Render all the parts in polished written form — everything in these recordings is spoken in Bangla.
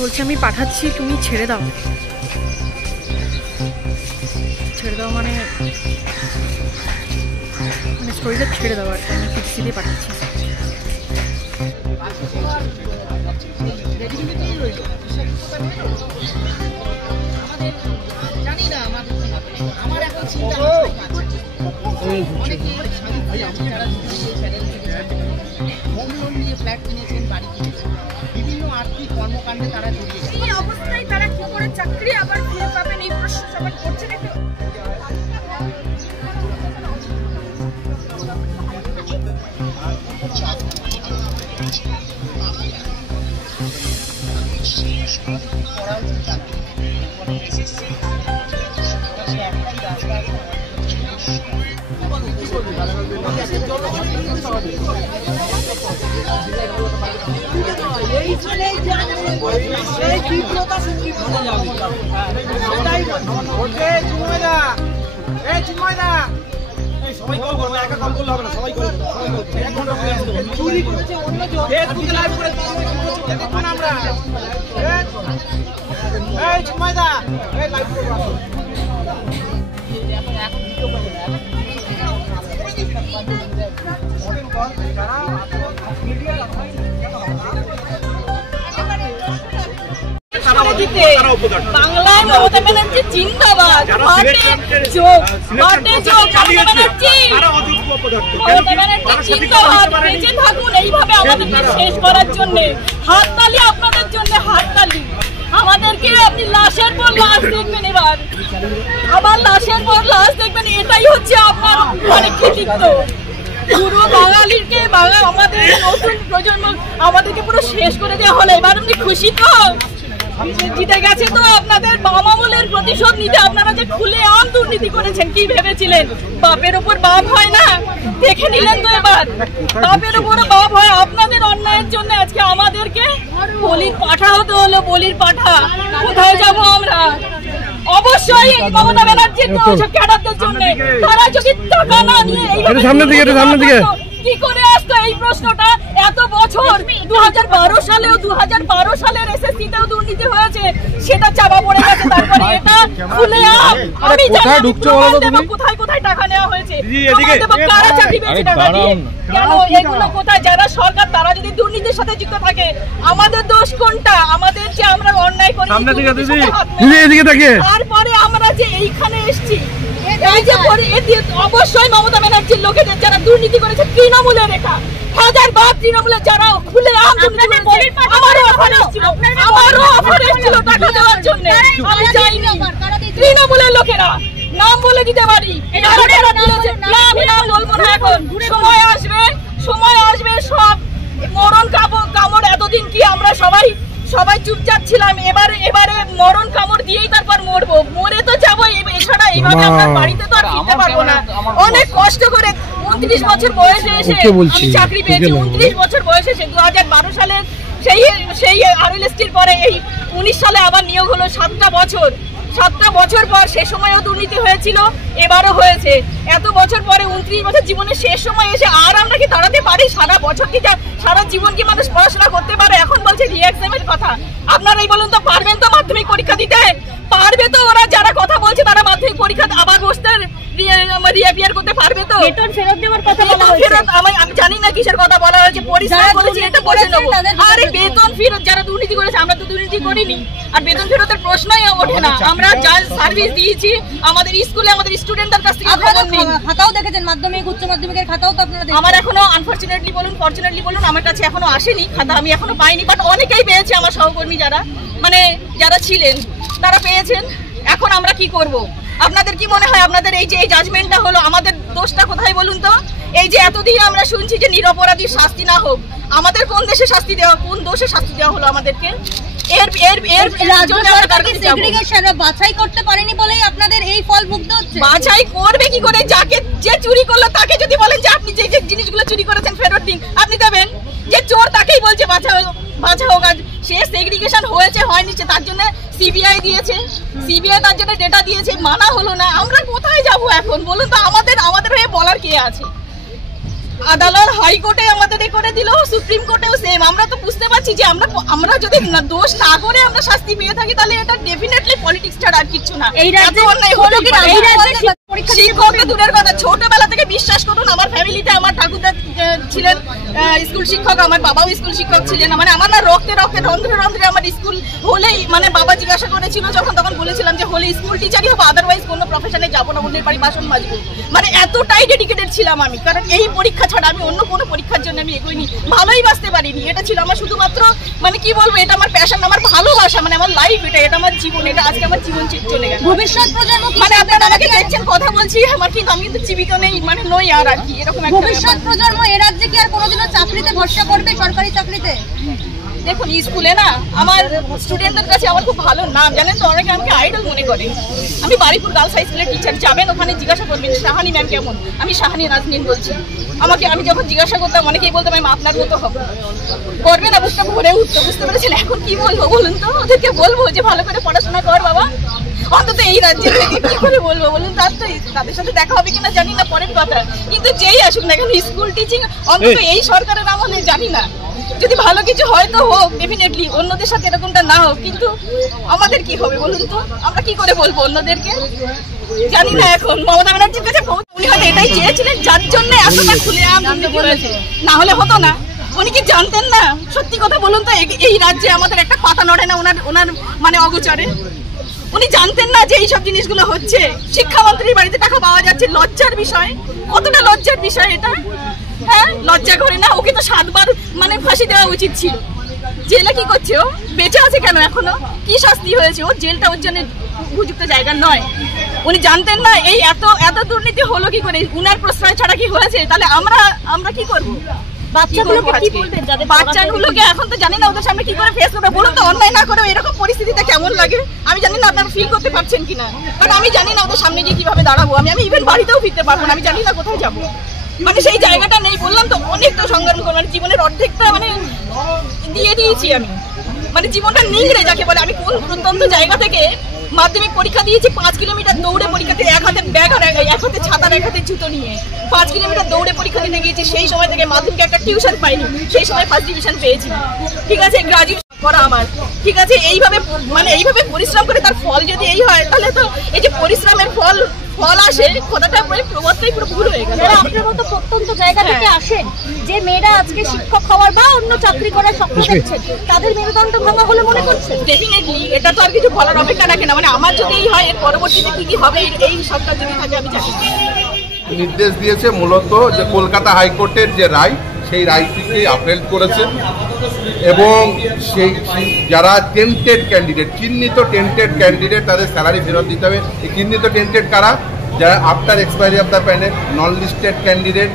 বলছি আমি পাঠাচ্ছি, তুমি ছেড়ে দাও। ছেড়ে দাও মানে স্টোরিটা ছেড়ে দাও আর কি। আমি পিসি দিয়ে পাঠাচ্ছি। বিভিন্ন আর্থিক কর্মকাণ্ডে তারা জড়িয়ে গেছে। এই অবস্থায় তারা কি করে চাকরি আবার ফিরে পাবেন এই প্রশ্ন সবাই করছে নাকি? বাংলায় মমতা ব্যানার্জি জিন্দাবাদ। বেঁচে থাকুন এইভাবে আমাদেরকে শেষ করার জন্য। হাততালি আপনাদের জন্য, হাততালি। আমাদেরকে আপনি লাশের পর লাশ দেখবেন, এবার আবার লাশের পর লাশ দেখবেন। এটাই হচ্ছে আপনার অনেক কৃতিত্ব। পুরো বাঙালিকে আমাদের নতুন প্রজন্ম আমাদেরকে পুরো শেষ করে দেওয়া হলো। এবার আপনি খুশি তো? জিতে গেছে তো আপনাদের বাম আমলের প্রতিশোধ নিতে। আপনারা যে খুলে আম দুর্নীতি করেছেন, কি ভেবেছিলেন বাপের উপর বাপ হয় না? দেখে নিলেন তো এবার বাপের উপর বাপ হয়। আপনাদের অন্যায়ের জন্য আজকে আমাদেরকে বলির পাঠা হতে হলো। বলির পাঠা। কোথায় যাবো আমরা? অবশ্যই মমতা ব্যানার্জির ক্যাডারদের জন্য। তারা যদি টাকা না নিয়ে কি করে আসতো এই প্রশ্নটা এত বছর? 2012 সালেও 2012 সালের এসএসসিতেও দুর্নীতি হয়েছে, সেটা চাপা পড়ে গেছে। তারপরে এটা খুলে আমি জানি কোথায় কোথায় টাকা নেওয়া হয়েছে, কারা চাকরি পেয়েছে টাকা দিয়ে। কেন এগুলো কোথায়? যারা সরকার তারা যদি দুর্নীতির সাথে যুক্ত থাকে, আমাদের দোষ কোনটা? আমাদের যে আমরা অন্যায় করি, তারপরে আমরা যে এইখানে এসছি, এই যে অবশ্যই মমতা ব্যানার্জির লোকেদের যারা দুর্নীতি করেছে, তৃণমূলের রেখা হাজার বার তৃণমূলের যারা খুলে আমারও অফার এসেছিল টাকা দেওয়ার জন্য, আমি যাইনি। তৃণমূলের লোকেরা নাম বলে দিতে পারি, আমি নাম বলবো না এখন। সময় আসবে সব মরণ কামড়। এতদিন কি আমরা সবাই চুপচাপ ছিলাম? এবারে মরণ কামড় দিয়েই তারপর মরবো। মরে তো যাবো, এছাড়া এইভাবে আমরা বাড়িতে তো আর ফিরতে পারবো না। অনেক কষ্ট করে 29 বছর বয়সে এসে আমি চাকরি পেয়েছি। 29 বছর বয়সে এসে 2012 সালে সেই আরএলএসটির পরে এই 19 সালে আবার নিয়োগ হলো। 7টা বছর পর সে সময়ও দুর্নীতি হয়েছিল, এবারও হয়েছে। এত বছর পরে 29 বছর জীবনের শেষ সময় এসে আর আমরা কি দাঁড়াতে পারি? সারা বছর কি সারা জীবন কি মানুষ পড়াশোনা করতে পারে? এখন বলছে রি-এক্সামের কথা। আপনারাই বলুন তো, পারবেন তো মাধ্যমিক পরীক্ষা দিতে? পারবে তো? ওরা যারা কথা বলছে তারা মাধ্যমিক পরীক্ষা আবার বসতে রিঅ্যাপিয়ার করতে পারবে তো? বেতন ফেরত দেওয়ার কথা বলা হয়েছে। আমি জানি না কিসের কথা বলা হয়েছে। পরিশ্রম করেছি এটা বলে নেবো। আরে বেতন ফেরত যারা দুর্নীতি করেছে, আমরা তো দুর্নীতি করিনি, আর বেতন ফেরতের প্রশ্নই ওঠে না। আমরা যা সার্ভিস দিয়েছি আমাদের স্কুলে, আমাদের স্টুডেন্টদের কাছ থেকে খাতাও দেখেছেন, মাধ্যমিক উচ্চ মাধ্যমিকের খাতাও তো আপনারা দেখেছেন। আমার এখনো আনফরচুনেটলি বলুন, ফরচুনেটলি বলুন, আমার কাছে এখনো আসেনি খাতা, আমি এখনো পাইনি। বাট অনেকেই পেয়েছে, আমার সহকর্মী যারা ছিলেন তারা পেয়েছেন। এখন আমরা কি করব? আপনাদের কি মনে হয় আপনাদের এই যে এই জাজমেন্টটা হলো, আমাদের দোষটা কোথায় বলুন তো? এই যে এতদিন আমরা শুনছি যে নিরপরাধীর শাস্তি না হোক, আমাদের কোন দোষে শাস্তি দেওয়া হলো আমাদেরকে? বাছাই করতে পারেনি বলেই আপনাদের এই ফল ভুগতে হচ্ছে। বাছাই করবে কি করে? যে চুরি করলো তাকে যদি বলেন যে আপনি যে জিনিসগুলো চুরি করেছেন ফেরত দিন, আপনি দেবেন? যে চোর তাকেই বলছে বাঁচা হোক। আর সে সেগ্রিগেশন হয়েছে হয়নি তার জন্য সিবিআই দিয়েছে, সিবিআই তার জন্য ডেটা দিয়েছে, মানা হলো না। আমরা কোথায় যাব এখন বলুন তো? আমাদের হয়ে বলার কে আছে? আদালত হাইকোর্টে আমাদের করে দিল, সুপ্রিম কোর্টেও সেম। আমরা তো বুঝতে পারছি যে আমরা যদি দোষ না করে আমরা শাস্তি পেয়ে থাকি তাহলে এটা ডেফিনেটলি পলিটিক্স ছাড়া আর কিছু না। এই রাজ্যে শিক্ষক তো দূরের কথা, ছোটবেলা থেকে বিশ্বাস করুন আমার ফ্যামিলিতে আমার ঠাকুরদা ছিলেন স্কুল শিক্ষক, আমার বাবাও স্কুল শিক্ষক ছিলেন। মানে আমার না রক্তে রক্তে রন্ধ্রে আমার স্কুল হলেই মানে বাবা জিজ্ঞাসা করেছিল তখন বলেছিলাম যে হলে স্কুল টিচারই হবো, আদারওয়াইজ কোনো প্রফেশনে যাবো না, অন্যের বাড়ি বাসন মাজবো। মানে এতটাই ডেডিকেটেড ছিলাম আমি, কারণ এই পরীক্ষা ছাড়া আমি অন্য কোনো পরীক্ষার জন্য আমি এগোইনি, ভালোই বাঁচতে পারিনি। এটা ছিল আমার শুধুমাত্র মানে কি বলবো, এটা আমার প্যাশন, আমার ভালোবাসা, মানে আমার লাইফ, এটা আমার জীবন, এটা আজকে আমার জীবন চলে গেছে। ভবিষ্যৎ প্রজন্ম মানে আপনারা আমাকে দেখছেন কথা বলছি আমার কিন্তু আমি কিন্তু জীবিত নেই, মানে নই আর কি এরকম একটা। ভবিষ্যৎ প্রজন্ম এ রাজ্যে কি আর কোনোদিনও চাকরিতে ভরসা করবে, সরকারি চাকরিতে? দেখুন স্কুলে না আমার স্টুডেন্টদের কাছে আমার খুব ভালো নাম, জানেন তো, অনেকে আমাকে আইডল মনে করে। আমি বারিপুর গার্লস হাই স্কুলের টিচার, যাবেন ওখানে জিজ্ঞাসা করবেন শাহানি ম্যাম কেমন। আমি শাহানি নাজনীন বলছি। আমি যখন জিজ্ঞাসা করতাম অনেকেই বলতাম আমি আপনার মতো হবো, করবে না, বুকটা ভরে উঠতো। বুঝতে পেরেছেন? এখন কি বলবো বলুন তো? ওদেরকে বলবো যে ভালো করে পড়াশোনা কর বাবা, অন্তত এই রাজ্যে থেকে কি করে বলবো বলুন? তাদের সাথে দেখা হবে কিনা জানি না, পরের কথা। কিন্তু যেই আসুক না কেন স্কুল টিচিং অন্তত এই সরকারের আমলে জানি না, যদি ভালো কিছু হয় তো হোক, ডেফিনেটলি অন্যদের সাথে এরকমটা না হোক। কিন্তু আমাদের কি হবে বলুন তো? আমরা কি করে বলবো অন্যদেরকে? জানি না। এখন মমতা ব্যানার্জির কাছে উনি হয়তো এটাই চেয়েছিলেন, যার জন্য এতটা খুলে হয়েছে, না হলে হতো না। উনি কি জানতেন না? সত্যি কথা বলুন তো, এই রাজ্যে আমাদের একটা পাতা নড়ে না ওনার মানে অগোচরে। উনি জানতেন না যে এইসব জিনিসগুলো হচ্ছে? শিক্ষামন্ত্রীর বাড়িতে টাকা পাওয়া যাচ্ছে, লজ্জার বিষয়। কতটা লজ্জার বিষয় এটা? হ্যাঁ, লজ্জা করে না? ওকে তো 7 বার মানে ফাঁসি দেওয়া উচিত ছিল। জেলে কি করছে ও? বেঁচে আছে কেন এখনো? কি শাস্তি হয়েছে? ও জেলটা ওর জন্য উপযুক্ত জায়গা নয়। উনি জানতেন না এই এত দুর্নীতি হলো কি করে? উনার প্রশ্রয় ছাড়া কি হয়েছে? তাহলে আমরা কি করবো? বাচ্চাগুলোকে এখন তো জানি না ওদের সামনে কি করে ফেস করবে। বলুন তো, অন্যায় না করে এরকম পরিস্থিতিতে কেমন লাগে? আমি জানি না আপনারা ফিল করতে পারছেন কিনা, কারণ আমি জানি না ওদের সামনে গিয়ে কিভাবে দাঁড়াবো। আমি ইভেন বাড়িতেও ফিরতে পারবো না, আমি জানি না কোথায় যাবো। মানে সেই জায়গাটা নেই। বললাম তো অনেক তো সংগ্রাম করলাম, জীবনের অর্ধেকটা মানে দিয়ে দিয়েছি আমি, মানে জীবনটা নিংড়ে যাকে বলে। আমি কোন প্রত্যন্ত জায়গা থেকে মাধ্যমিক পরীক্ষা দিয়েছি, 5 কিলোমিটার দৌড়ে পরীক্ষাতে, এক হাতে ব্যাগ আর এক হাতে ছাতার এক হাতে জুতো নিয়ে 5 কিলোমিটার দৌড়ে পরীক্ষা দিতে গিয়েছি। সেই সময় থেকে মাধ্যমিকে একটা টিউশন পাইনি, সেই সময় ফার্স্ট ডিভিশন পেয়েছি। ঠিক আছে, গ্রাজুয়েশন করা আমার, ঠিক আছে। এইভাবে পরিশ্রম করে তার ফল যদি এই হয়, তাহলে তো এই যে পরিশ্রমের ফল আসে কথাটা প্রবাদটাই পুরো ভুল হয়ে গেল। আপনার মতো প্রত্যন্ত জায়গা থেকে আসেন, যে মেয়েরা আজকে শিক্ষক হওয়ার বা অন্য চাকরি করার স্বপ্ন দেখছেন, তাদের মেরুদণ্ড ভাঙা হলে মনে করছেন? ডেফিনেটলি, এটা তো আর কিছু বলার অপেক্ষা রাখে না। মানে আমার যদি এই হয়, এর পরবর্তীতে কি হবে এই সরকার যদি থাকে আমি জানি। নির্দেশ দিয়েছে মূলত যে কলকাতা হাইকোর্টের যে রায়, সেই রায়টিকে আপেল করেছে এবং সেই যারা টেন্টেড ক্যান্ডিডেট, চিহ্নিত টেন্টেড ক্যান্ডিডেট, তাদের স্যালারি ফেরত দিতে হবে। এই চিহ্নিত টেন্টেড কারা? যারা after expiry of the panel, non listed candidate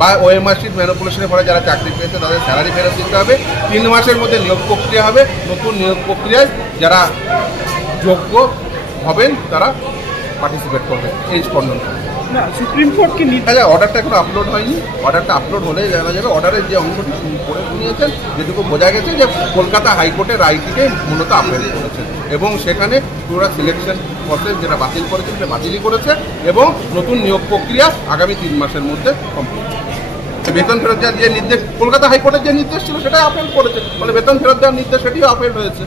বা ওএমআর শিট ম্যানিপুলেশনের ফলে যারা চাকরি পেয়েছে তাদের স্যালারি ফেরত দিতে হবে। 3 মাসের মধ্যে নিয়োগ প্রক্রিয়া হবে। নতুন নিয়োগ প্রক্রিয়ায় যারা যোগ্য হবেন তারা পার্টিসিপেট করবে, এই স্পন্দন করবে। না, সুপ্রিম কোর্ট কি অর্ডারটা এখনো আপলোড হয়নি। অর্ডারটা আপলোড হলে জানা যাবে। অর্ডারের যে অংশটি করে শুনিয়েছেন, যেটুকু বোঝা গেছে যে কলকাতা হাইকোর্টের রায়টিকে মূলত আপেল করেছেন এবং সেখানে পুরো সিলেকশন প্রসেস যেটা বাতিল করেছে সেটা বাতিলই করেছে এবং নতুন নিয়োগ প্রক্রিয়া আগামী 3 মাসের মধ্যে কমপ্লিট। বেতন ফেরত দেওয়ার যে নির্দেশ কলকাতা হাইকোর্টের যে নির্দেশ ছিল সেটাই আপেল করেছে, ফলে বেতন ফেরত দেওয়ার নির্দেশ সেটিও আপেল হয়েছে।